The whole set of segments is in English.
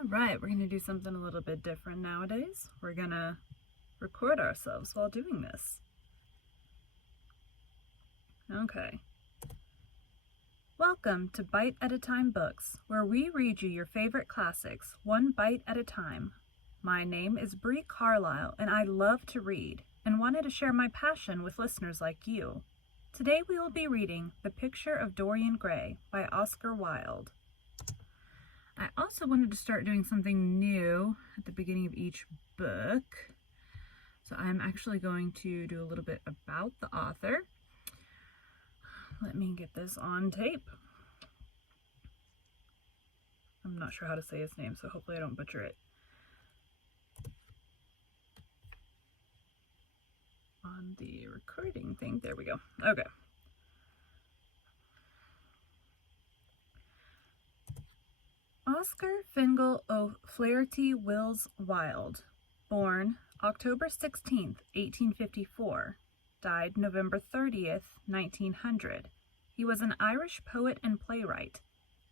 All right, we're going to do something a little bit different nowadays. We're going to record ourselves while doing this. Okay. Welcome to Bite at a Time Books, where we read you your favorite classics, one bite at a time. My name is Bree Carlile, and I love to read, and wanted to share my passion with listeners like you. Today we will be reading The Picture of Dorian Gray by Oscar Wilde. I also wanted to start doing something new at the beginning of each book. So I'm actually going to do a little bit about the author. Let me get this on tape. I'm not sure how to say his name, so hopefully I don't butcher it. On the recording thing, there we go. Okay. Oscar Fingal O'Flaherty Wills Wilde, born October 16th, 1854, died November 30th, 1900. He was an Irish poet and playwright.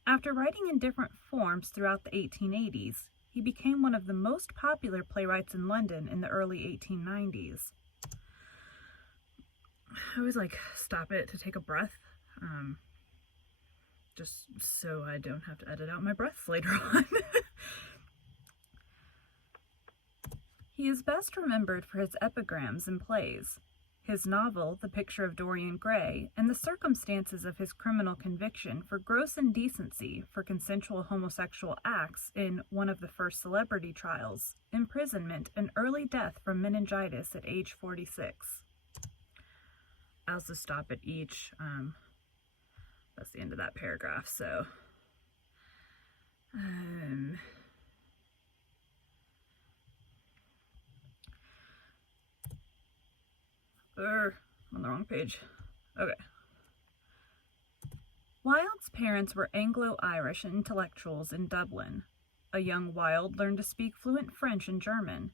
After writing in different forms throughout the 1880s, he became one of the most popular playwrights in London in the early 1890s. I always stop it to take a breath. Just so I don't have to edit out my breaths later on. He is best remembered for his epigrams and plays. His novel, The Picture of Dorian Gray, and the circumstances of his criminal conviction for gross indecency for consensual homosexual acts in one of the first celebrity trials, imprisonment, and early death from meningitis at age 46. I also stop at each. That's the end of that paragraph, so on the wrong page. Okay. Wilde's parents were Anglo-Irish intellectuals in Dublin. A young Wilde learned to speak fluent French and German.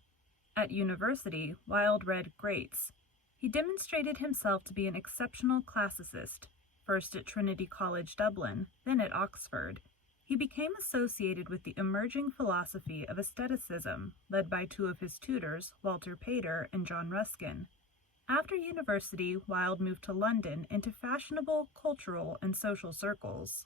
At university, Wilde read greats. He demonstrated himself to be an exceptional classicist, first at Trinity College, Dublin, then at Oxford. He became associated with the emerging philosophy of aestheticism, led by two of his tutors, Walter Pater and John Ruskin. After university, Wilde moved to London into fashionable, cultural, and social circles.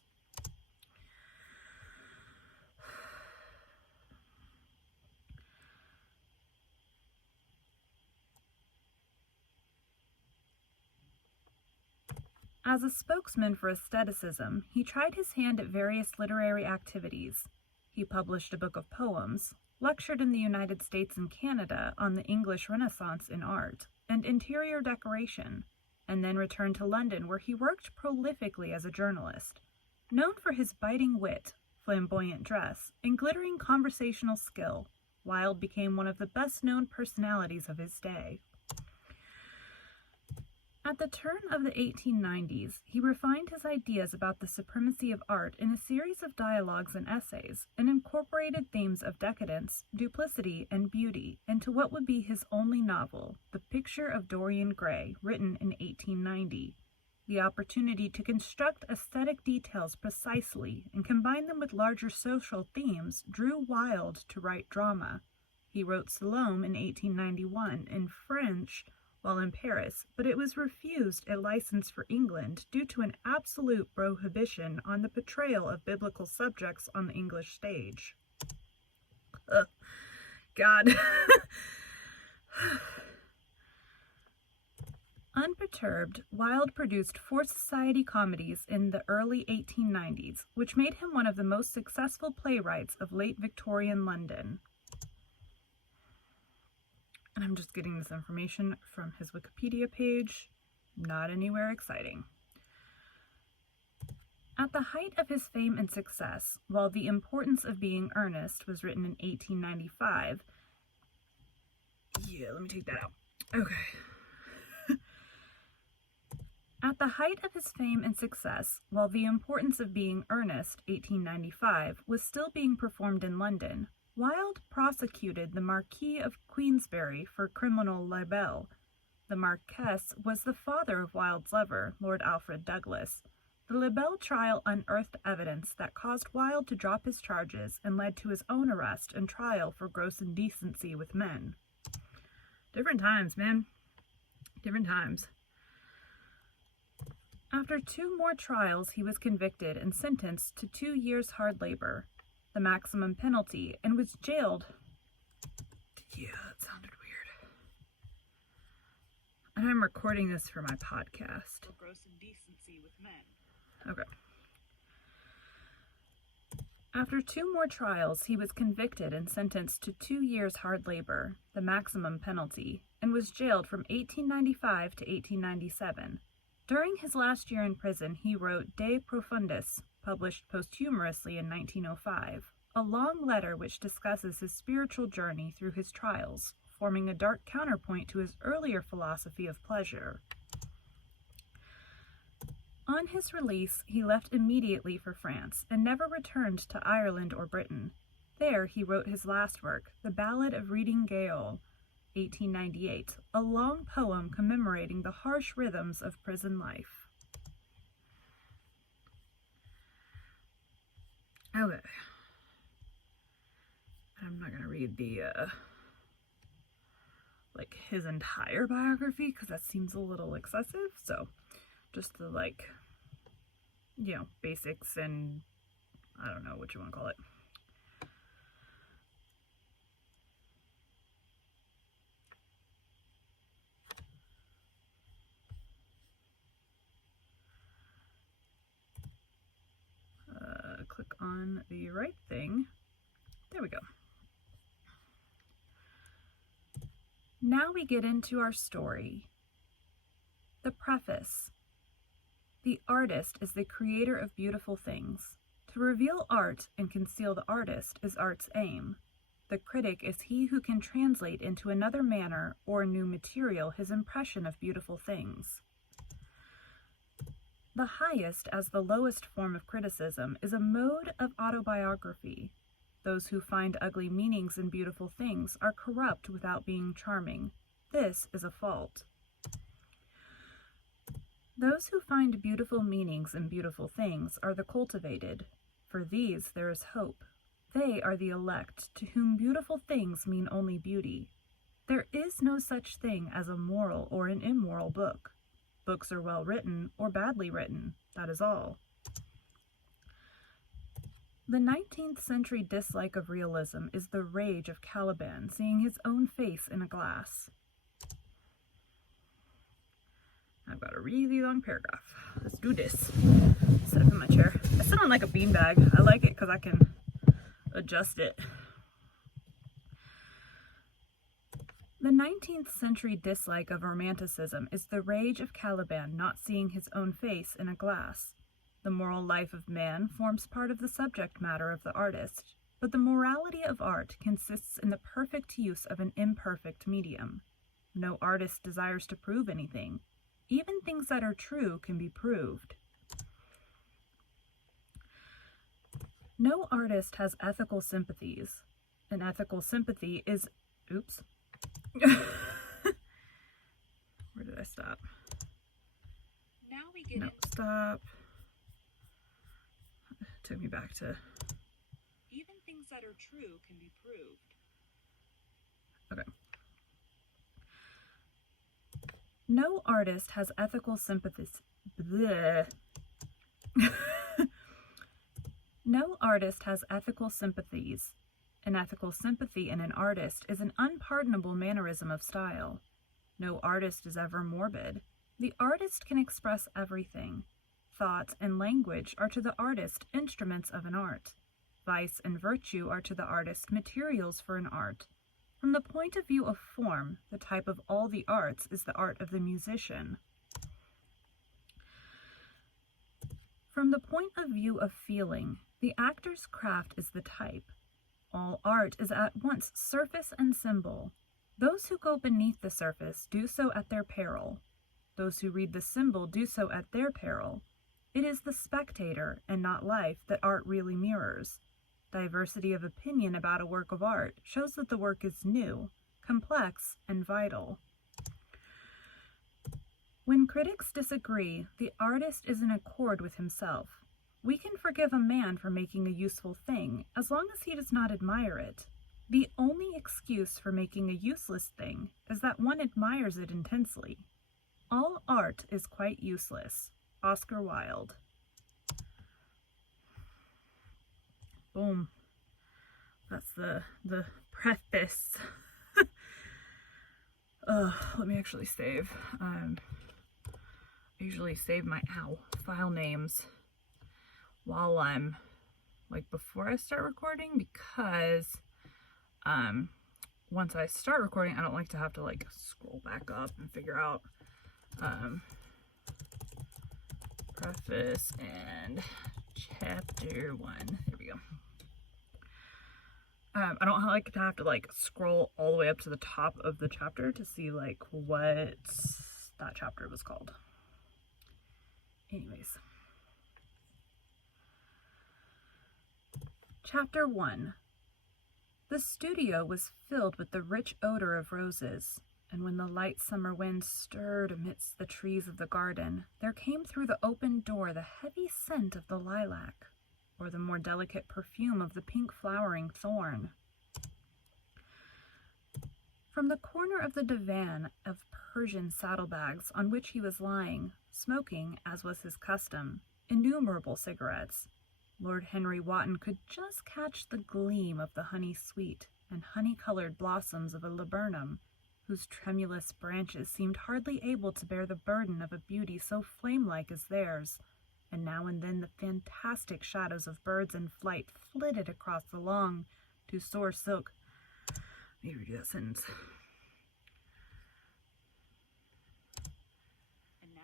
As a spokesman for aestheticism, he tried his hand at various literary activities. He published a book of poems, lectured in the United States and Canada on the English Renaissance in art and interior decoration, and then returned to London where he worked prolifically as a journalist. Known for his biting wit, flamboyant dress, and glittering conversational skill, Wilde became one of the best-known personalities of his day. At the turn of the 1890s, he refined his ideas about the supremacy of art in a series of dialogues and essays, and incorporated themes of decadence, duplicity, and beauty into what would be his only novel, The Picture of Dorian Gray, written in 1890. The opportunity to construct aesthetic details precisely and combine them with larger social themes drew Wilde to write drama. He wrote Salome in 1891 in French while in Paris, but it was refused a license for England due to an absolute prohibition on the portrayal of biblical subjects on the English stage. God. Unperturbed, Wilde produced 4 society comedies in the early 1890s, which made him one of the most successful playwrights of late Victorian London. And I'm just getting this information from his Wikipedia page. Not anywhere exciting. At the height of his fame and success, while The Importance of Being Earnest was written in 1895, let me take that out. Okay. At the height of his fame and success, while The Importance of Being Earnest, 1895, was still being performed in London, Wilde prosecuted the Marquis of Queensberry for criminal libel. The Marquess was the father of Wilde's lover, Lord Alfred Douglas. The Libelle trial unearthed evidence that caused Wilde to drop his charges and led to his own arrest and trial for gross indecency with men. Different times, man. Different times. After 2 more trials, he was convicted and sentenced to 2 years hard labor, the maximum penalty, and was jailed. Yeah, that sounded weird. And I'm recording this for my podcast. For gross indecency with men. Okay. After 2 more trials, he was convicted and sentenced to 2 years hard labor, the maximum penalty, and was jailed from 1895 to 1897. During his last year in prison, he wrote De Profundis, published posthumously in 1905, a long letter which discusses his spiritual journey through his trials, forming a dark counterpoint to his earlier philosophy of pleasure. On his release, he left immediately for France and never returned to Ireland or Britain. There he wrote his last work, The Ballad of Reading Gaol, 1898, a long poem commemorating the harsh rhythms of prison life. Okay. I'm not going to read the, his entire biography, because that seems a little excessive, so just the, basics and I don't know what you want to call it. Click on the right thing. There we go. Now we get into our story. The preface. The artist is the creator of beautiful things. To reveal art and conceal the artist is art's aim. The critic is he who can translate into another manner or new material his impression of beautiful things. The highest as the lowest form of criticism is a mode of autobiography. Those who find ugly meanings in beautiful things are corrupt without being charming. This is a fault. Those who find beautiful meanings in beautiful things are the cultivated. For these there is hope. They are the elect, to whom beautiful things mean only beauty. There is no such thing as a moral or an immoral book. Books are well written or badly written, that is all. The 19th century dislike of realism is the rage of Caliban seeing his own face in a glass. I've got a really long paragraph. Let's do this. Sit up in my chair. I sit on like a beanbag. I like it because I can adjust it. The 19th century dislike of romanticism is the rage of Caliban not seeing his own face in a glass. The moral life of man forms part of the subject matter of the artist, but the morality of art consists in the perfect use of an imperfect medium. No artist desires to prove anything. Even things that are true can be proved. No artist has ethical sympathies. An ethical sympathy is... Oops. Where did I stop? Now we get it. Stop. It took me back to... Even things that are true can be proved. Okay. No artist has ethical sympathies. Bleh. No artist has ethical sympathies. An ethical sympathy in an artist is an unpardonable mannerism of style. No artist is ever morbid. The artist can express everything. Thought and language are to the artist instruments of an art. Vice and virtue are to the artist materials for an art. From the point of view of form, the type of all the arts is the art of the musician. From the point of view of feeling, the actor's craft is the type. All art is at once surface and symbol. Those who go beneath the surface do so at their peril. Those who read the symbol do so at their peril. It is the spectator, and not life, that art really mirrors. Diversity of opinion about a work of art shows that the work is new, complex, and vital. When critics disagree, the artist is in accord with himself. We can forgive a man for making a useful thing, as long as he does not admire it. The only excuse for making a useless thing is that one admires it intensely. All art is quite useless. Oscar Wilde. Boom. That's the preface. Let me actually save. I usually save my file names while I'm, like, before I start recording, because once I start recording, I don't like to have to, like, scroll back up and figure out preface and chapter 1. There we go. I don't like to have to, like, scroll all the way up to the top of the chapter to see, like, what that chapter was called. Anyways. Chapter 1. The studio was filled with the rich odor of roses, and when the light summer wind stirred amidst the trees of the garden, there came through the open door the heavy scent of the lilac, or the more delicate perfume of the pink flowering thorn. From the corner of the divan of Persian saddlebags on which he was lying, smoking, as was his custom, innumerable cigarettes, Lord Henry Wotton could just catch the gleam of the honey-sweet and honey-colored blossoms of a laburnum, whose tremulous branches seemed hardly able to bear the burden of a beauty so flame-like as theirs, and now and then the fantastic shadows of birds in flight flitted across the lawn to soar silk. Let me redo that sentence. And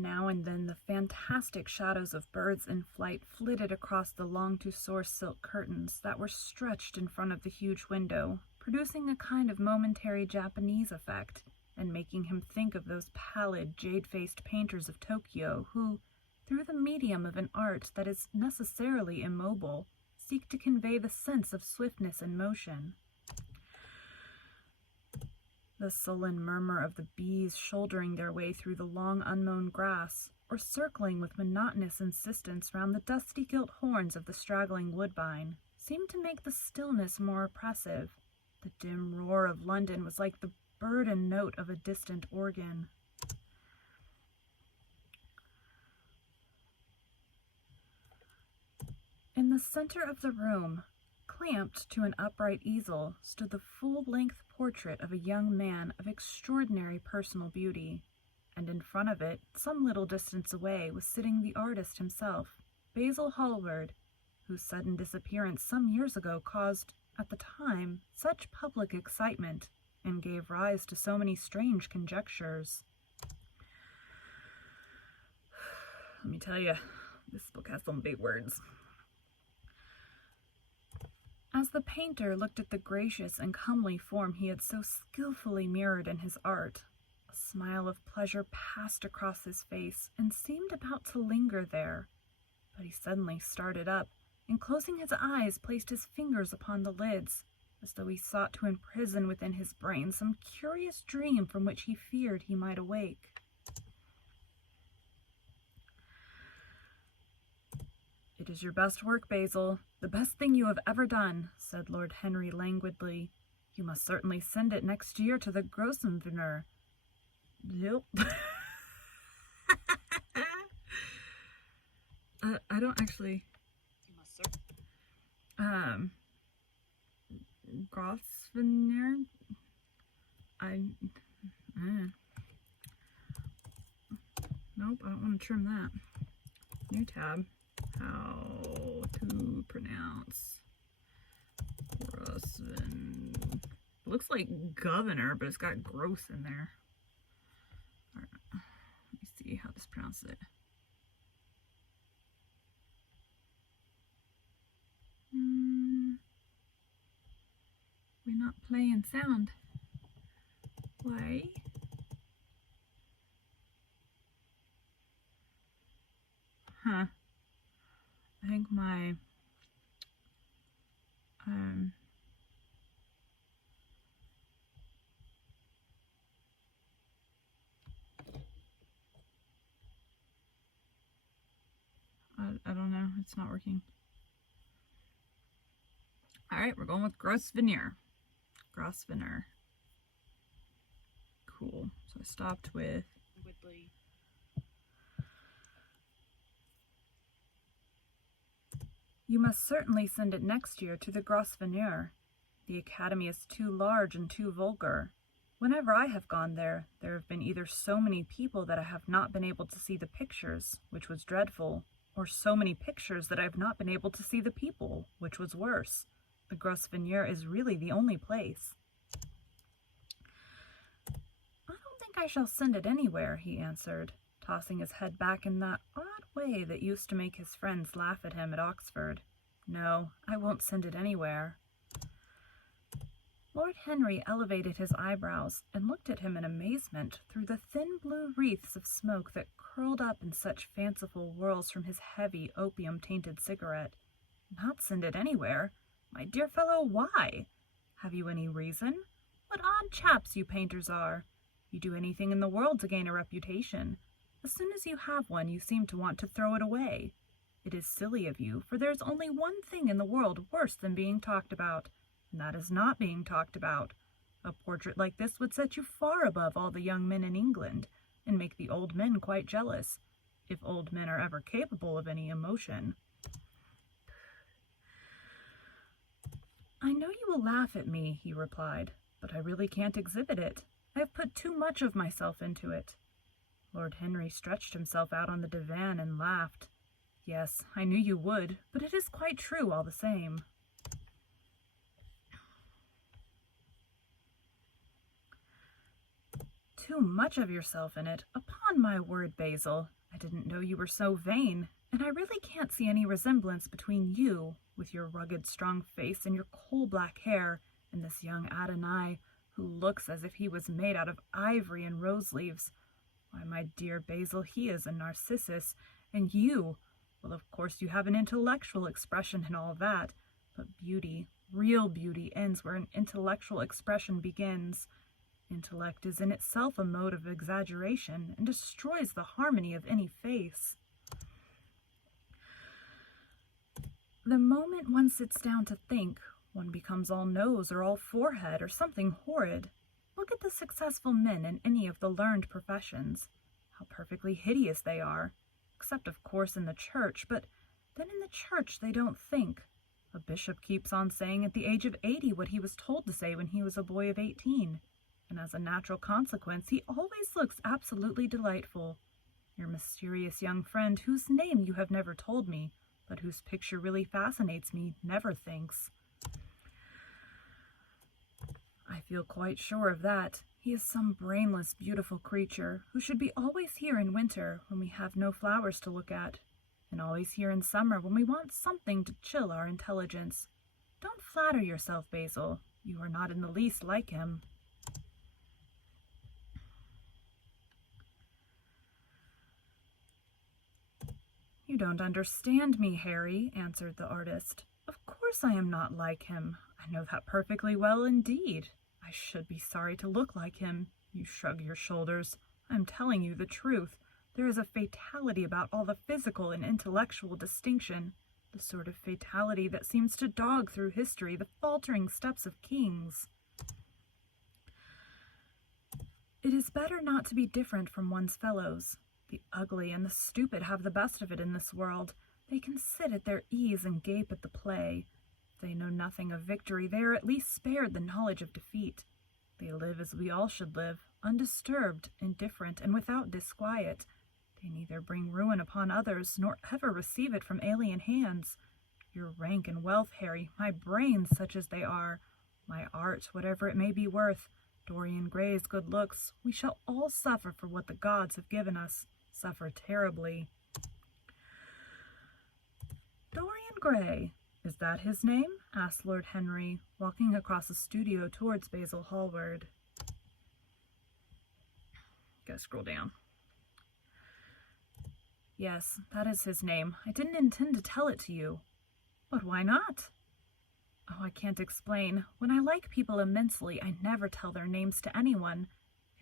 now and then the fantastic shadows of birds in flight flitted across the long-to-soar silk curtains that were stretched in front of the huge window, producing a kind of momentary Japanese effect, and making him think of those pallid, jade-faced painters of Tokyo who, through the medium of an art that is necessarily immobile, seek to convey the sense of swiftness and motion. The sullen murmur of the bees shouldering their way through the long unmown grass, or circling with monotonous insistence round the dusty gilt horns of the straggling woodbine, seemed to make the stillness more oppressive. The dim roar of London was like the burdened note of a distant organ. In the center of the room, clamped to an upright easel, stood the full-length portrait of a young man of extraordinary personal beauty, and in front of it, some little distance away, was sitting the artist himself, Basil Hallward, whose sudden disappearance some years ago caused, at the time, such public excitement, and gave rise to so many strange conjectures. Let me tell you, this book has some big words. As the painter looked at the gracious and comely form he had so skillfully mirrored in his art, a smile of pleasure passed across his face and seemed about to linger there, but he suddenly started up, and closing his eyes placed his fingers upon the lids, as though he sought to imprison within his brain some curious dream from which he feared he might awake. "It is your best work, Basil, the best thing you have ever done," said Lord Henry languidly. "You must certainly send it next year to the Grosvenor." Yep. I don't actually... You must search. Grosvenor? Nope, I don't want to trim that. New tab. How to pronounce Grosvenor. It looks like governor, but it's got gross in there. All right, let me see how this pronounces it. We're not playing sound. Why? Huh. I think my it's not working. All right, we're going with Grosvenor. Grosvenor. Cool. So I stopped with Woodley. You must certainly send it next year to the Grosvenor. The academy is too large and too vulgar. Whenever I have gone there, there have been either so many people that I have not been able to see the pictures, which was dreadful, or so many pictures that I have not been able to see the people, which was worse. The Grosvenor is really the only place. I don't think I shall send it anywhere, he answered, tossing his head back in that odd way that used to make his friends laugh at him at Oxford. No, I won't send it anywhere. Lord Henry elevated his eyebrows and looked at him in amazement through the thin blue wreaths of smoke that curled up in such fanciful whirls from his heavy opium-tainted cigarette. Not send it anywhere? My dear fellow, why? Have you any reason? What odd chaps you painters are! You do anything in the world to gain a reputation. As soon as you have one, you seem to want to throw it away. It is silly of you, for there is only one thing in the world worse than being talked about, and that is not being talked about. A portrait like this would set you far above all the young men in England, and make the old men quite jealous, if old men are ever capable of any emotion. I know you will laugh at me, he replied, but I really can't exhibit it. I have put too much of myself into it. Lord Henry stretched himself out on the divan and laughed. Yes, I knew you would, but it is quite true all the same. Too much of yourself in it. Upon my word, Basil, I didn't know you were so vain, and I really can't see any resemblance between you, with your rugged, strong face and your coal-black hair, and this young Adonai, who looks as if he was made out of ivory and rose leaves. Why, my dear Basil, he is a Narcissus, and you, well, of course you have an intellectual expression and all that, but beauty, real beauty, ends where an intellectual expression begins. Intellect is in itself a mode of exaggeration and destroys the harmony of any face. The moment one sits down to think, one becomes all nose or all forehead or something horrid. Look at the successful men in any of the learned professions. How perfectly hideous they are, except of course in the church, but then in the church they don't think. A bishop keeps on saying at the age of 80 what he was told to say when he was a boy of 18, and as a natural consequence he always looks absolutely delightful. Your mysterious young friend, whose name you have never told me, but whose picture really fascinates me, never thinks. I feel quite sure of that. He is some brainless, beautiful creature who should be always here in winter when we have no flowers to look at, and always here in summer when we want something to chill our intelligence. Don't flatter yourself, Basil. You are not in the least like him. You don't understand me, Harry, answered the artist. Of course I am not like him. I know that perfectly well indeed. I should be sorry to look like him. You shrug your shoulders. I am telling you the truth. There is a fatality about all the physical and intellectual distinction, the sort of fatality that seems to dog through history the faltering steps of kings. It is better not to be different from one's fellows. The ugly and the stupid have the best of it in this world. They can sit at their ease and gape at the play. They know nothing of victory. They are at least spared the knowledge of defeat. They live as we all should live, undisturbed, indifferent, and without disquiet. They neither bring ruin upon others, nor ever receive it from alien hands. Your rank and wealth, Harry, my brains such as they are, my art, whatever it may be worth, Dorian Gray's good looks, we shall all suffer for what the gods have given us, suffer terribly. Dorian Gray. Is that his name? Asked Lord Henry, walking across the studio towards Basil Hallward. Gotta scroll down. Yes, that is his name. I didn't intend to tell it to you. But why not? Oh, I can't explain. When I like people immensely, I never tell their names to anyone.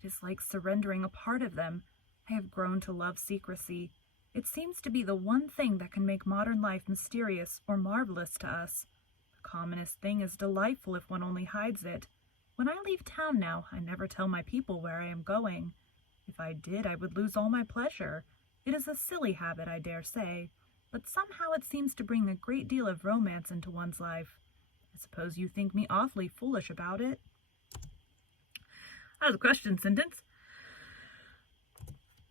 It is like surrendering a part of them. I have grown to love secrecy. It seems to be the one thing that can make modern life mysterious or marvelous to us. The commonest thing is delightful if one only hides it. When I leave town now, I never tell my people where I am going. If I did, I would lose all my pleasure. It is a silly habit, I dare say, but somehow it seems to bring a great deal of romance into one's life. I suppose you think me awfully foolish about it? As a question sentence.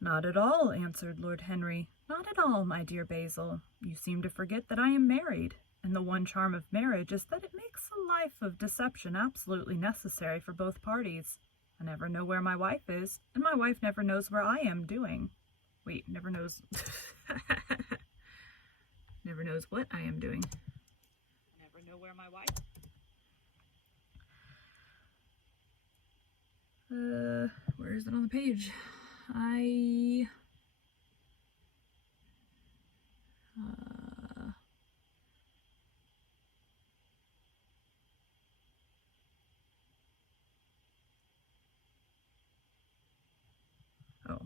Not at all, answered Lord Henry. Not at all, my dear Basil. You seem to forget that I am married, and the one charm of marriage is that it makes a life of deception absolutely necessary for both parties. I never know where my wife is, and my wife never knows where I am doing. Wait, never knows... never knows what I am doing. I never know where my wife... Where is it on the page? I'm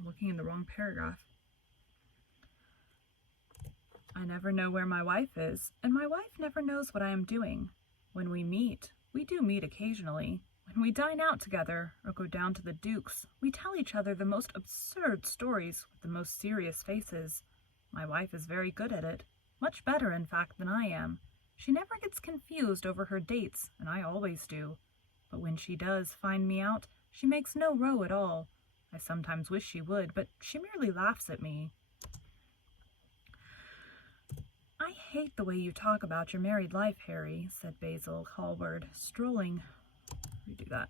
looking in the wrong paragraph. I never know where my wife is, and my wife never knows what I am doing. When we meet, we do meet occasionally. When we dine out together or go down to the Duke's, we tell each other the most absurd stories with the most serious faces. My wife is very good at it, much better, in fact, than I am. She never gets confused over her dates, and I always do. But when she does find me out, she makes no row at all. I sometimes wish she would, but she merely laughs at me. I hate the way you talk about your married life, Harry, said Basil Hallward, strolling... Redo that.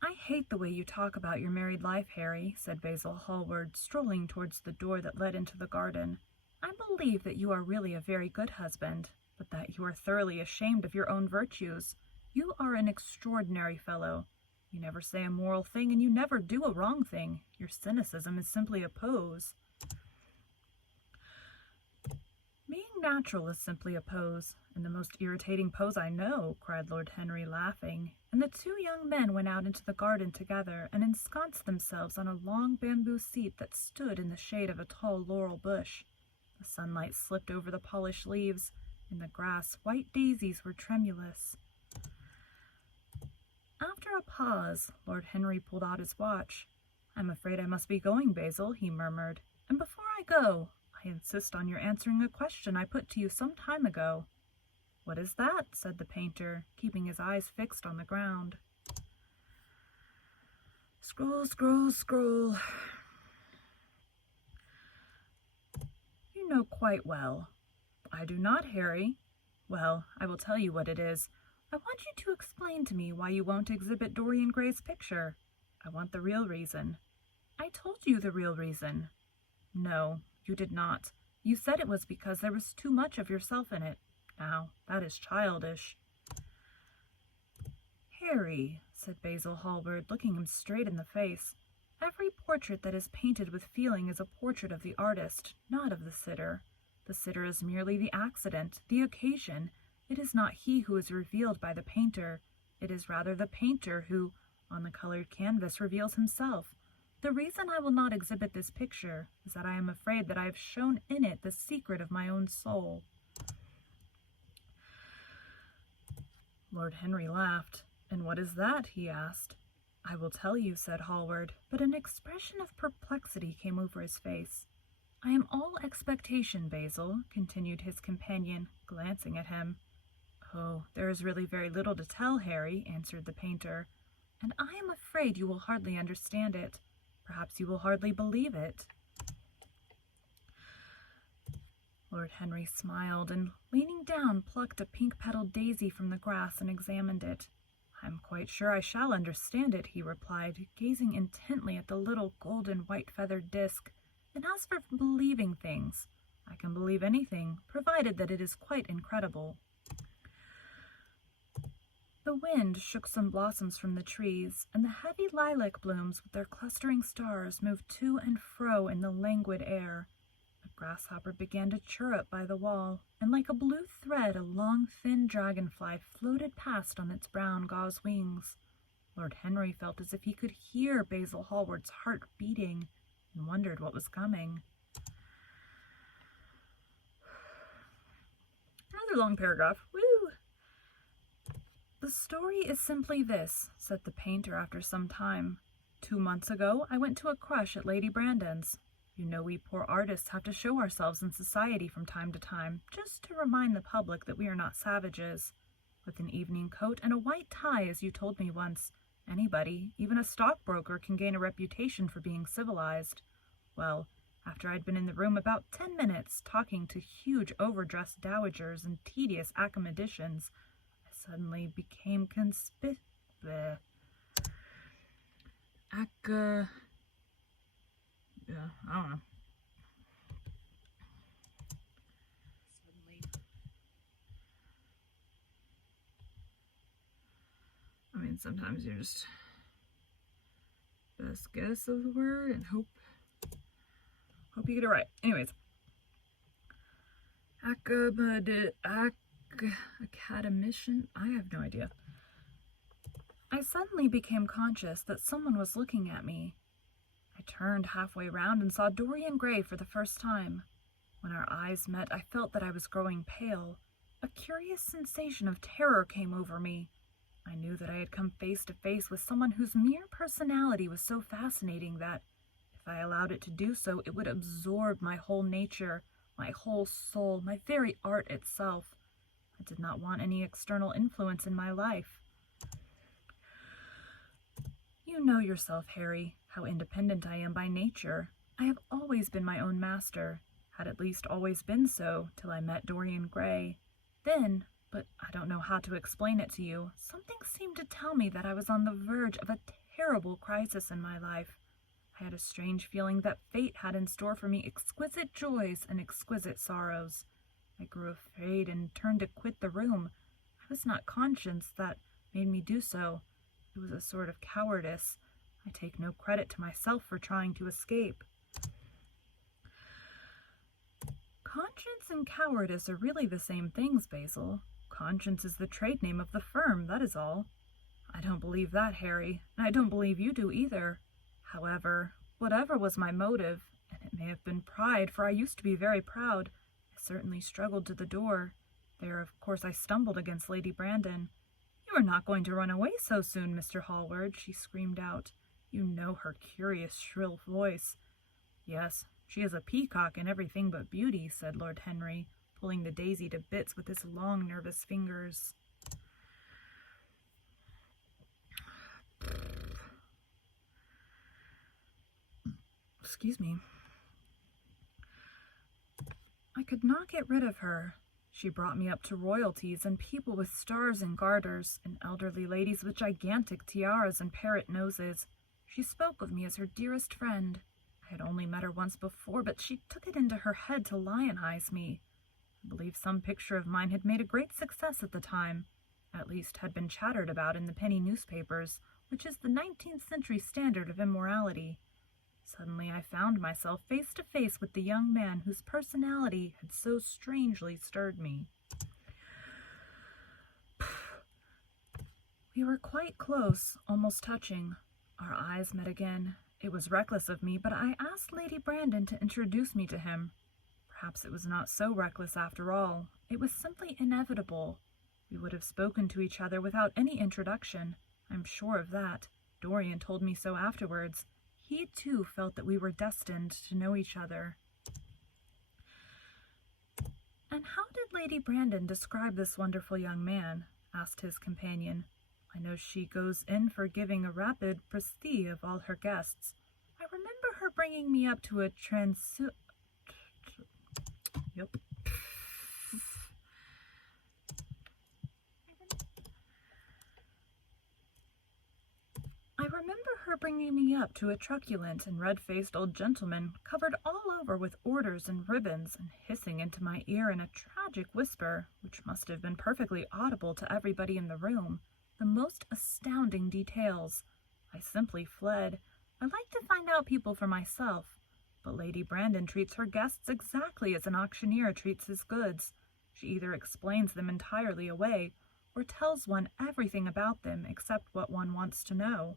I hate the way you talk about your married life, Harry, said Basil Hallward, strolling towards the door that led into the garden. I believe that you are really a very good husband, but that you are thoroughly ashamed of your own virtues. You are an extraordinary fellow. You never say a moral thing, and you never do a wrong thing. Your cynicism is simply a pose. Being natural is simply a pose, and the most irritating pose I know, cried Lord Henry, laughing, and the two young men went out into the garden together and ensconced themselves on a long bamboo seat that stood in the shade of a tall laurel bush. The sunlight slipped over the polished leaves. In the grass, white daisies were tremulous. After a pause, Lord Henry pulled out his watch. I'm afraid I must be going, Basil, he murmured, and before I go, I insist on your answering a question I put to you some time ago. What is that? Said the painter, keeping his eyes fixed on the ground. Scroll, scroll, scroll. You know quite well. I do not, Harry. Well, I will tell you what it is. I want you to explain to me why you won't exhibit Dorian Gray's picture. I want the real reason. I told you the real reason. No, you did not. You said it was because there was too much of yourself in it. Now, that is childish. Harry, said Basil Hallward, looking him straight in the face, every portrait that is painted with feeling is a portrait of the artist, not of the sitter. The sitter is merely the accident, the occasion. It is not he who is revealed by the painter. It is rather the painter who, on the colored canvas, reveals himself. The reason I will not exhibit this picture is that I am afraid that I have shown in it the secret of my own soul. Lord Henry laughed. And what is that? He asked. I will tell you, said Hallward, but an expression of perplexity came over his face. I am all expectation, Basil, continued his companion, glancing at him. Oh, there is really very little to tell, Harry, answered the painter, and I am afraid you will hardly understand it. Perhaps you will hardly believe it. Lord Henry smiled, and leaning down, plucked a pink-petaled daisy from the grass and examined it. I'm quite sure I shall understand it, he replied, gazing intently at the little golden white-feathered disc. And as for believing things, I can believe anything, provided that it is quite incredible. The wind shook some blossoms from the trees, and the heavy lilac blooms with their clustering stars moved to and fro in the languid air. A grasshopper began to chirrup by the wall, and like a blue thread a long, thin dragonfly floated past on its brown gauze wings. Lord Henry felt as if he could hear Basil Hallward's heart beating, and wondered what was coming. very long paragraph. Woo! The story is simply this, said the painter after some time. 2 months ago, I went to a crush at Lady Brandon's. You know we poor artists have to show ourselves in society from time to time, just to remind the public that we are not savages. With an evening coat and a white tie, as you told me once, anybody, even a stockbroker, can gain a reputation for being civilized. Well, after I'd been in the room about 10 minutes, talking to huge overdressed dowagers and tedious academicians, I suddenly became I don't know. Suddenly. I mean, sometimes you're just best guess of the word and hope you get it right. Anyways. Academician? I have no idea. I suddenly became conscious that someone was looking at me. I turned halfway round and saw Dorian Gray for the first time. When our eyes met, I felt that I was growing pale. A curious sensation of terror came over me. I knew that I had come face to face with someone whose mere personality was so fascinating that, if I allowed it to do so, it would absorb my whole nature, my whole soul, my very art itself. I did not want any external influence in my life. You know yourself, Harry, how independent I am by nature. I have always been my own master, had at least always been so, till I met Dorian Gray. Then, but I don't know how to explain it to you, something seemed to tell me that I was on the verge of a terrible crisis in my life. I had a strange feeling that fate had in store for me exquisite joys and exquisite sorrows. I grew afraid and turned to quit the room. I was not conscious that made me do so. It was a sort of cowardice. I take no credit to myself for trying to escape. Conscience and cowardice are really the same things, Basil. Conscience is the trade name of the firm, that is all. I don't believe that, Harry, and I don't believe you do either. However, whatever was my motive, and it may have been pride, for I used to be very proud, I certainly struggled to the door. There, of course, I stumbled against Lady Brandon. You are not going to run away so soon, Mr. Hallward, she screamed out. You know her curious, shrill voice. Yes, she is a peacock in everything but beauty, said Lord Henry, pulling the daisy to bits with his long, nervous fingers. Excuse me. I could not get rid of her. She brought me up to royalties and people with stars and garters, and elderly ladies with gigantic tiaras and parrot noses. She spoke of me as her dearest friend. I had only met her once before, but she took it into her head to lionize me. I believe some picture of mine had made a great success at the time, at least had been chattered about in the penny newspapers, which is the 19th century standard of immorality. Suddenly I found myself face to face with the young man whose personality had so strangely stirred me. We were quite close, almost touching. Our eyes met again. It was reckless of me, but I asked Lady Brandon to introduce me to him. Perhaps it was not so reckless after all. It was simply inevitable. We would have spoken to each other without any introduction. I'm sure of that. Dorian told me so afterwards. He, too, felt that we were destined to know each other. And how did Lady Brandon describe this wonderful young man? Asked his companion. I know she goes in for giving a rapid prestige of all her guests. I remember her bringing me up to a truculent and red-faced old gentleman, covered all over with orders and ribbons, and hissing into my ear in a tragic whisper, which must have been perfectly audible to everybody in the room, the most astounding details. I simply fled. I like to find out people for myself, but Lady Brandon treats her guests exactly as an auctioneer treats his goods. She either explains them entirely away, or tells one everything about them except what one wants to know.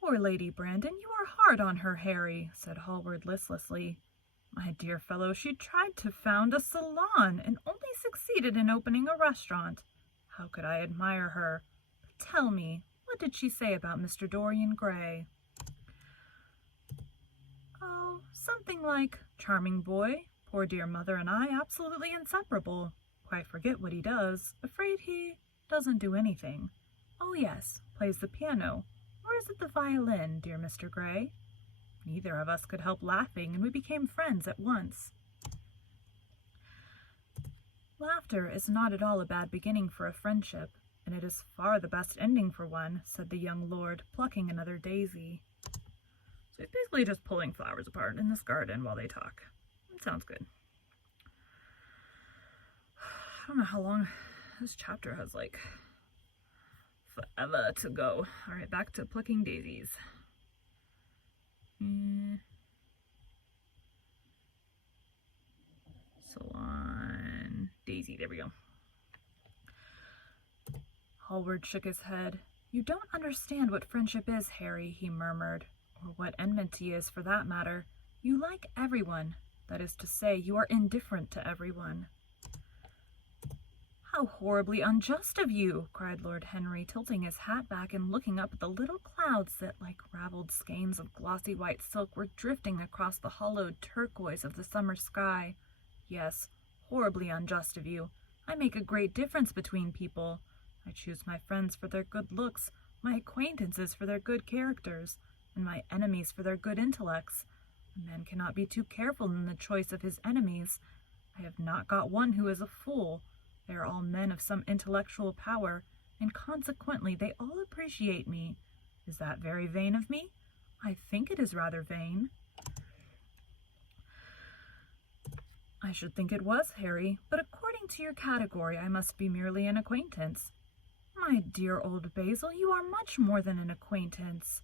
Poor Lady Brandon, you are hard on her, Harry, said Hallward listlessly. My dear fellow, she tried to found a salon and only succeeded in opening a restaurant. How could I admire her? But tell me, what did she say about Mr. Dorian Gray? Oh, something like, charming boy, poor dear mother and I absolutely inseparable. Quite forget what he does. Afraid he doesn't do anything. Oh yes, plays the piano. Or is it the violin, dear Mr. Gray? Neither of us could help laughing, and we became friends at once. Laughter is not at all a bad beginning for a friendship, and it is far the best ending for one, said the young lord, plucking another daisy. So he's basically just pulling flowers apart in this garden while they talk. It sounds good. I don't know how long this chapter has, like, forever to go. All right, back to plucking daisies. Salon daisy, there we go. Hallward shook his head. You don't understand what friendship is, Harry, he murmured, or what enmity is for that matter. You like everyone. That is to say, you are indifferent to everyone. How horribly unjust of you, cried Lord Henry, tilting his hat back and looking up at the little clouds that, like raveled skeins of glossy white silk, were drifting across the hollowed turquoise of the summer sky. Yes, horribly unjust of you. I make a great difference between people. I choose my friends for their good looks, my acquaintances for their good characters, and my enemies for their good intellects. A man cannot be too careful in the choice of his enemies. I have not got one who is a fool. They are all men of some intellectual power, and consequently they all appreciate me. Is that very vain of me? I think it is rather vain. I should think it was, Harry, but according to your category I must be merely an acquaintance. My dear old Basil, you are much more than an acquaintance,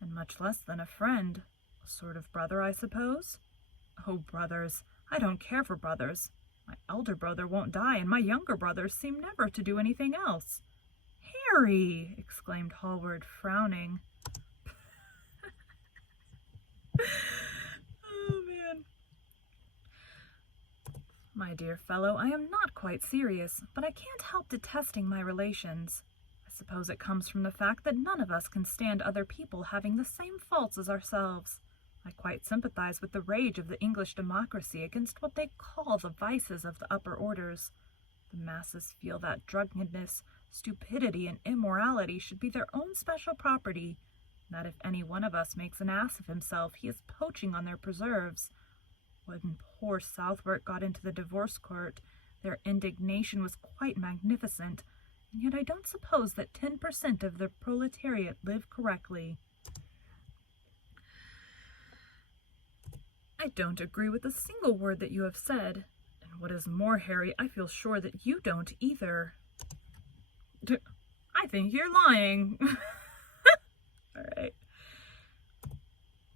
and much less than a friend. A sort of brother, I suppose? Oh, brothers! I don't care for brothers. My elder brother won't die, and my younger brothers seem never to do anything else. Harry! Exclaimed Hallward, frowning. Oh, man. My dear fellow, I am not quite serious, but I can't help detesting my relations. I suppose it comes from the fact that none of us can stand other people having the same faults as ourselves. I quite sympathize with the rage of the English democracy against what they call the vices of the upper orders. The masses feel that drunkenness, stupidity, and immorality should be their own special property, and that if any one of us makes an ass of himself, he is poaching on their preserves. When poor Southwark got into the divorce court, their indignation was quite magnificent, and yet I don't suppose that 10% of the proletariat live correctly. I don't agree with a single word that you have said, and what is more, Harry, I feel sure that you don't either. I think you're lying. All right.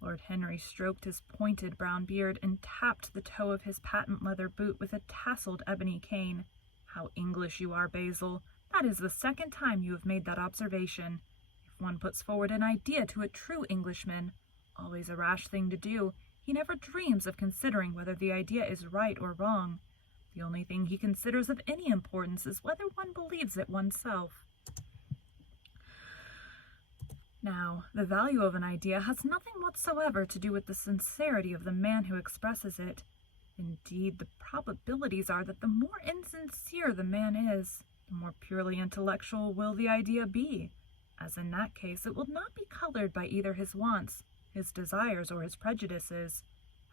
Lord Henry stroked his pointed brown beard and tapped the toe of his patent leather boot with a tasseled ebony cane. How English you are, Basil. That is the second time you have made that observation. If one puts forward an idea to a true Englishman, always a rash thing to do, he never dreams of considering whether the idea is right or wrong. The only thing he considers of any importance is whether one believes it oneself. Now, the value of an idea has nothing whatsoever to do with the sincerity of the man who expresses it. Indeed, the probabilities are that the more insincere the man is, the more purely intellectual will the idea be, as in that case it will not be colored by either his wants, his desires, or his prejudices.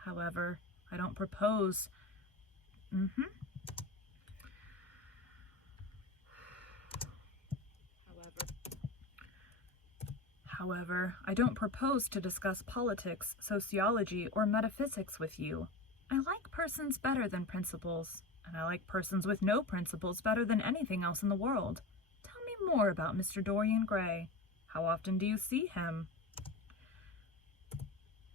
However, I don't propose... However, I don't propose to discuss politics, sociology, or metaphysics with you. I like persons better than principles, and I like persons with no principles better than anything else in the world. Tell me more about Mr. Dorian Gray. How often do you see him?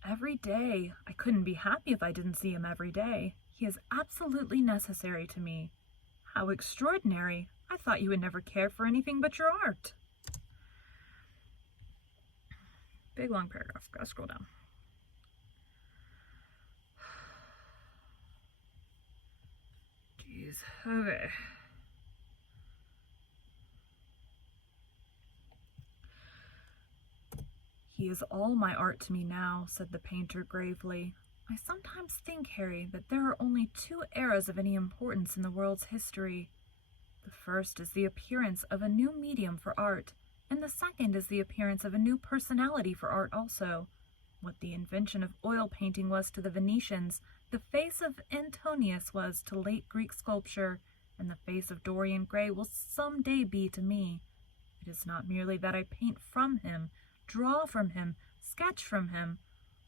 Every day. I couldn't be happy if I didn't see him every day. He is absolutely necessary to me. How extraordinary. I thought you would never care for anything but your art. Big long paragraph. Gotta scroll down. jeez. Okay. He is all my art to me now, said the painter gravely. I sometimes think, Harry, that there are only two eras of any importance in the world's history. The first is the appearance of a new medium for art, and the second is the appearance of a new personality for art also. What the invention of oil painting was to the Venetians, the face of Antonius was to late Greek sculpture, and the face of Dorian Gray will some day be to me. It is not merely that I paint from him, draw from him, sketch from him.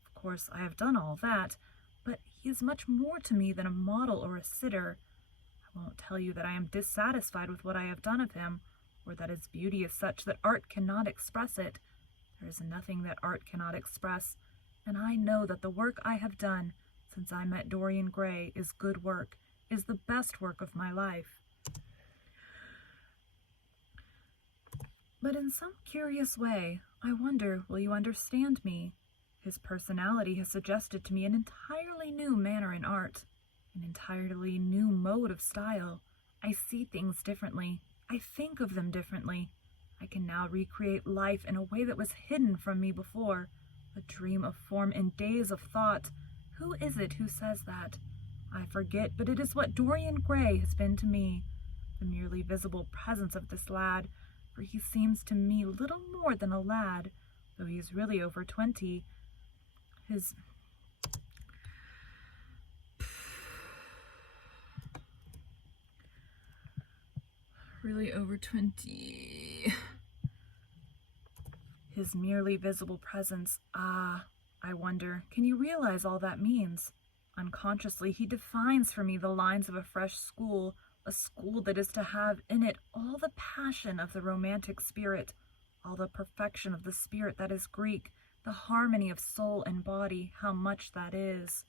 Of course, I have done all that, but he is much more to me than a model or a sitter. I won't tell you that I am dissatisfied with what I have done of him, or that his beauty is such that art cannot express it. There is nothing that art cannot express, and I know that the work I have done since I met Dorian Gray is good work, is the best work of my life. But in some curious way, I wonder, will you understand me? His personality has suggested to me an entirely new manner in art, an entirely new mode of style. I see things differently. I think of them differently. I can now recreate life in a way that was hidden from me before, a dream of form in days of thought. Who is it who says that? I forget, but it is what Dorian Gray has been to me, the merely visible presence of this lad, for he seems to me little more than a lad, though he is really over 20. His really over 20. His merely visible presence, I wonder, can you realize all that means? Unconsciously, he defines for me the lines of a fresh school, a school that is to have in it all the passion of the romantic spirit, all the perfection of the spirit that is Greek, the harmony of soul and body, how much that is.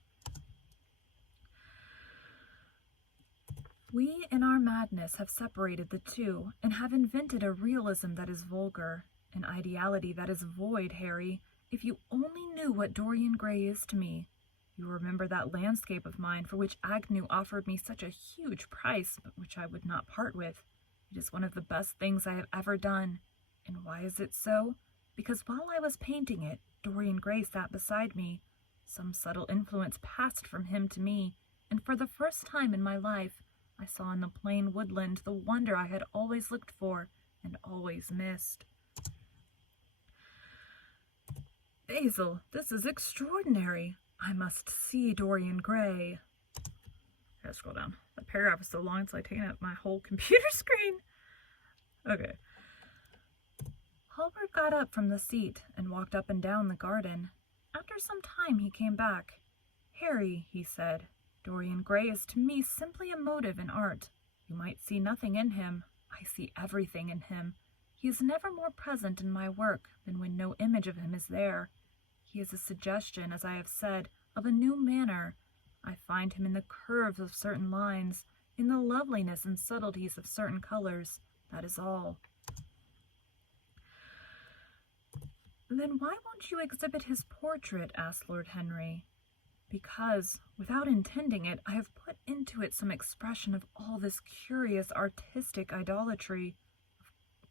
We, in our madness, have separated the two, and have invented a realism that is vulgar, an ideality that is void, Harry. If you only knew what Dorian Gray is to me. You remember that landscape of mine for which Agnew offered me such a huge price, but which I would not part with. It is one of the best things I have ever done. And why is it so? Because while I was painting it, Dorian Gray sat beside me. Some subtle influence passed from him to me, and for the first time in my life, I saw in the plain woodland the wonder I had always looked for and always missed. Basil, this is extraordinary. I must see Dorian Gray. I gotta scroll down. That paragraph is so long, it's like taking up my whole computer screen. Okay. Hallward got up from the seat and walked up and down the garden. After some time he came back. Harry, he said, Dorian Gray is to me simply a motive in art. You might see nothing in him. I see everything in him. He is never more present in my work than when no image of him is there. He is a suggestion, as I have said, of a new manner. I find him in the curves of certain lines, in the loveliness and subtleties of certain colors. That is all. Then why won't you exhibit his portrait? Asked Lord Henry. Because, without intending it, I have put into it some expression of all this curious artistic idolatry,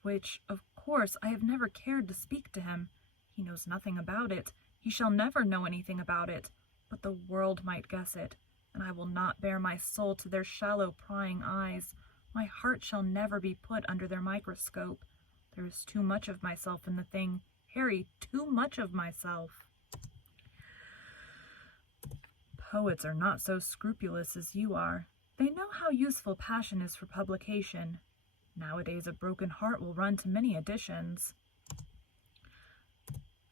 which, of course, I have never cared to speak to him. He knows nothing about it. He shall never know anything about it, but the world might guess it, and I will not bare my soul to their shallow prying eyes. My heart shall never be put under their microscope. There is too much of myself in the thing, Harry, too much of myself. Poets are not so scrupulous as you are. They know how useful passion is for publication. Nowadays a broken heart will run to many editions.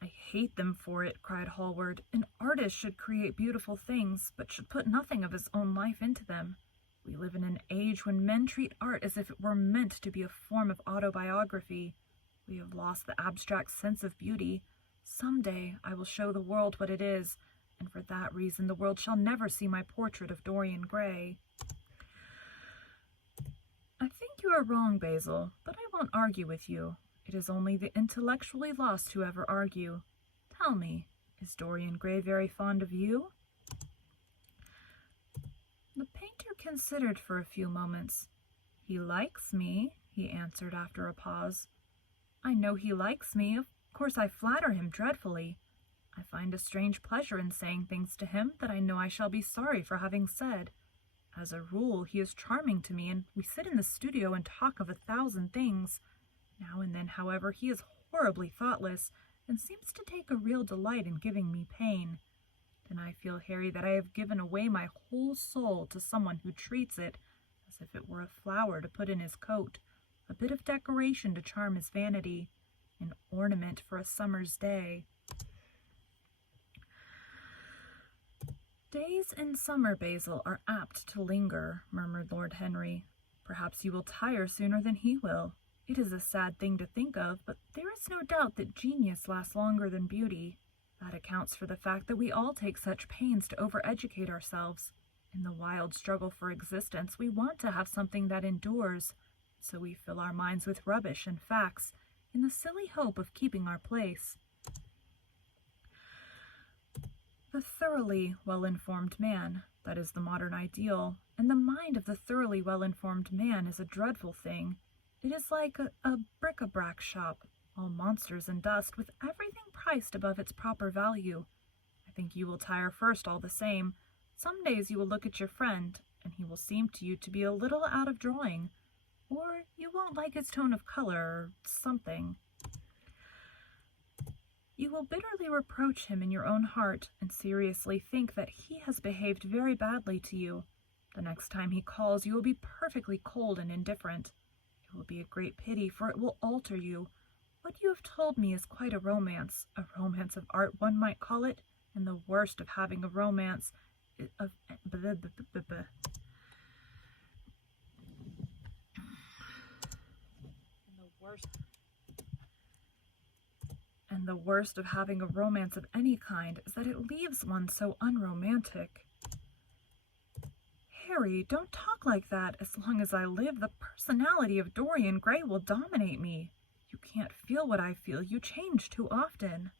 I hate them for it, cried Hallward. An artist should create beautiful things, but should put nothing of his own life into them. We live in an age when men treat art as if it were meant to be a form of autobiography. We have lost the abstract sense of beauty. Some day I will show the world what it is, and for that reason the world shall never see my portrait of Dorian Gray. I think you are wrong, Basil, but I won't argue with you. It is only the intellectually lost who ever argue. Tell me, is Dorian Gray very fond of you? The painter considered for a few moments. "He likes me," he answered after a pause. "I know he likes me. Of course I flatter him dreadfully. I find a strange pleasure in saying things to him that I know I shall be sorry for having said. As a rule, he is charming to me, and we sit in the studio and talk of 1,000 things. Now and then, however, he is horribly thoughtless, and seems to take a real delight in giving me pain. Then I feel, Harry, that I have given away my whole soul to someone who treats it as if it were a flower to put in his coat, a bit of decoration to charm his vanity, an ornament for a summer's day." "Days in summer, Basil, are apt to linger," murmured Lord Henry. "Perhaps you will tire sooner than he will. It is a sad thing to think of, but there is no doubt that genius lasts longer than beauty. That accounts for the fact that we all take such pains to overeducate ourselves. In the wild struggle for existence, we want to have something that endures, so we fill our minds with rubbish and facts, in the silly hope of keeping our place. The thoroughly well-informed man, that is the modern ideal, and the mind of the thoroughly well-informed man is a dreadful thing. It is like a bric-a-brac shop, all monsters and dust, with everything priced above its proper value. I think you will tire first all the same. Some days you will look at your friend, and he will seem to you to be a little out of drawing, or you won't like his tone of color, or something. You will bitterly reproach him in your own heart, and seriously think that he has behaved very badly to you. The next time he calls, you will be perfectly cold and indifferent. It will be a great pity, for it will alter you. What you have told me is quite a romance of art one might call it, and the worst of having a romance of And the worst of having a romance of any kind is that it leaves one so unromantic. Harry, don't talk like that. As long as I live, the personality of Dorian Gray will dominate me. You can't feel what I feel. You change too often.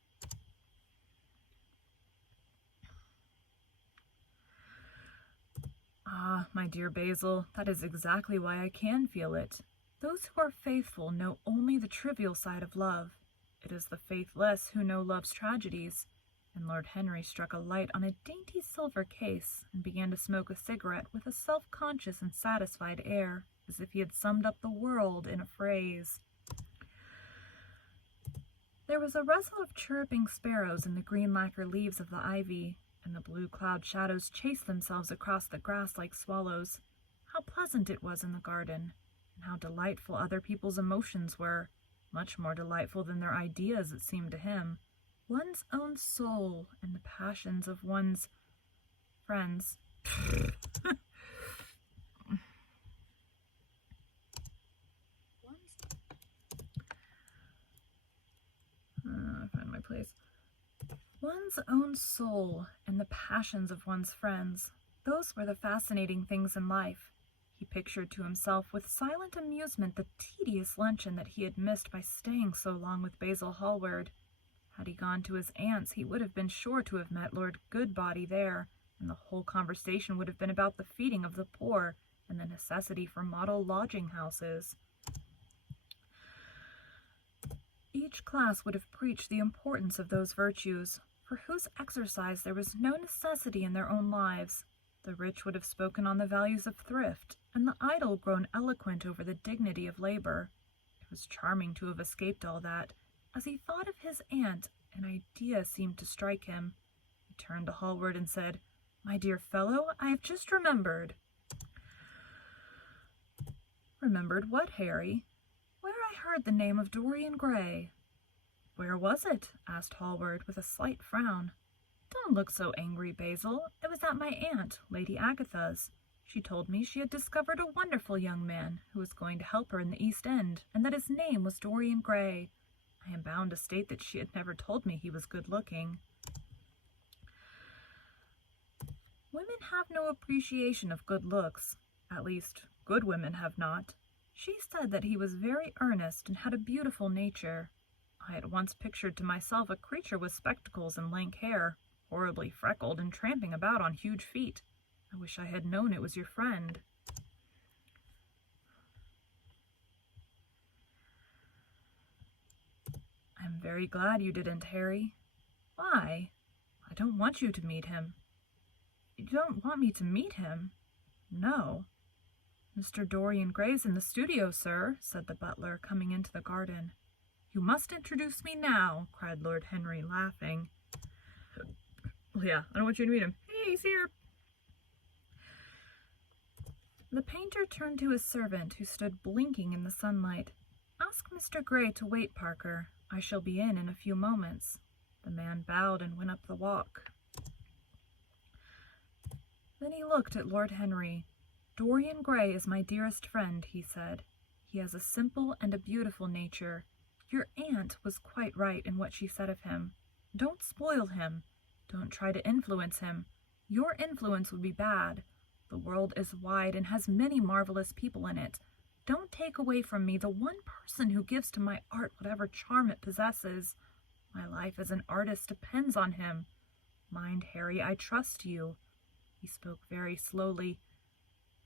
Ah, my dear Basil, that is exactly why I can feel it. Those who are faithful know only the trivial side of love. It is the faithless who know love's tragedies. And Lord Henry struck a light on a dainty silver case and began to smoke a cigarette with a self-conscious and satisfied air, as if he had summed up the world in a phrase. There was a rustle of chirruping sparrows in the green lacquer leaves of the ivy, and the blue cloud shadows chased themselves across the grass like swallows. How pleasant it was in the garden, and how delightful other people's emotions were, much more delightful than their ideas, it seemed to him. One's own soul and the passions of one's friends. I find my place. One's own soul and the passions of one's friends. Those were the fascinating things in life. He pictured to himself with silent amusement the tedious luncheon that he had missed by staying so long with Basil Hallward. Had he gone to his aunt's, he would have been sure to have met Lord Goodbody there, and the whole conversation would have been about the feeding of the poor and the necessity for model lodging-houses. Each class would have preached the importance of those virtues, for whose exercise there was no necessity in their own lives. The rich would have spoken on the values of thrift, and the idle grown eloquent over the dignity of labor. It was charming to have escaped all that. As he thought of his aunt, an idea seemed to strike him. He turned to Hallward and said, "My dear fellow, I have just remembered." "Remembered what, Harry?" "Where I heard the name of Dorian Gray." "Where was it?" asked Hallward, with a slight frown. "Don't look so angry, Basil. It was at my aunt, Lady Agatha's. She told me she had discovered a wonderful young man who was going to help her in the East End, and that his name was Dorian Gray. I am bound to state that she had never told me he was good-looking." Women have no appreciation of good looks. At least, good women have not. She said that he was very earnest and had a beautiful nature. I at once pictured to myself a creature with spectacles and lank hair, horribly freckled and tramping about on huge feet. I wish I had known it was your friend. I'm very glad you didn't, Harry. Why? I don't want you to meet him. You don't want me to meet him? No. Mr. Dorian Gray's in the studio, sir, said the butler, coming into the garden. You must introduce me now, cried Lord Henry, laughing. Well, yeah, I don't want you to meet him. Hey, he's here. The painter turned to his servant, who stood blinking in the sunlight. Ask Mr. Gray to wait, Parker. I shall be in a few moments. The man bowed and went up the walk. Then he looked at Lord Henry. Dorian Gray is my dearest friend, he said. He has a simple and a beautiful nature. Your aunt was quite right in what she said of him. Don't spoil him. Don't try to influence him. Your influence would be bad. The world is wide and has many marvelous people in it. Don't take away from me the one person who gives to my art whatever charm it possesses. My life as an artist depends on him. Mind, Harry, I trust you. He spoke very slowly,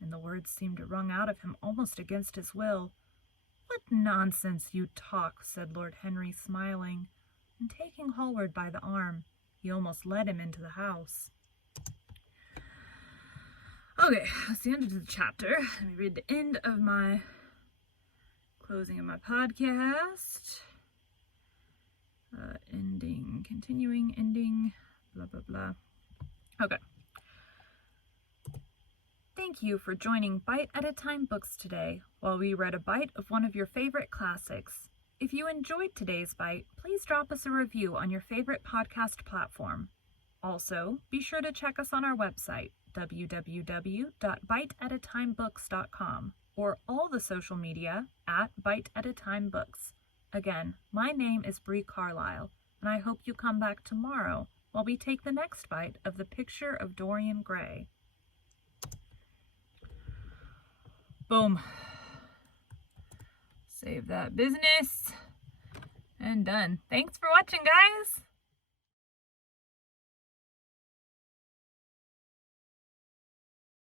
and the words seemed wrung out of him almost against his will. What nonsense you talk, said Lord Henry, smiling, and taking Hallward by the arm, he almost led him into the house. Okay, that's the end of the chapter. Let me read the end of my closing of my podcast. Ending, continuing, ending, blah, blah, blah. Okay. Thank you for joining Bite at a Time Books today while we read a bite of one of your favorite classics. If you enjoyed today's bite, please drop us a review on your favorite podcast platform. Also, be sure to check us on our website, www.biteatatimebooks.com, or all the social media at Bite at a Time Books. Again, my name is Bree Carlile, and I hope you come back tomorrow while we take the next bite of the Picture of Dorian Gray. Boom. Save that business. And done. Thanks for watching, guys.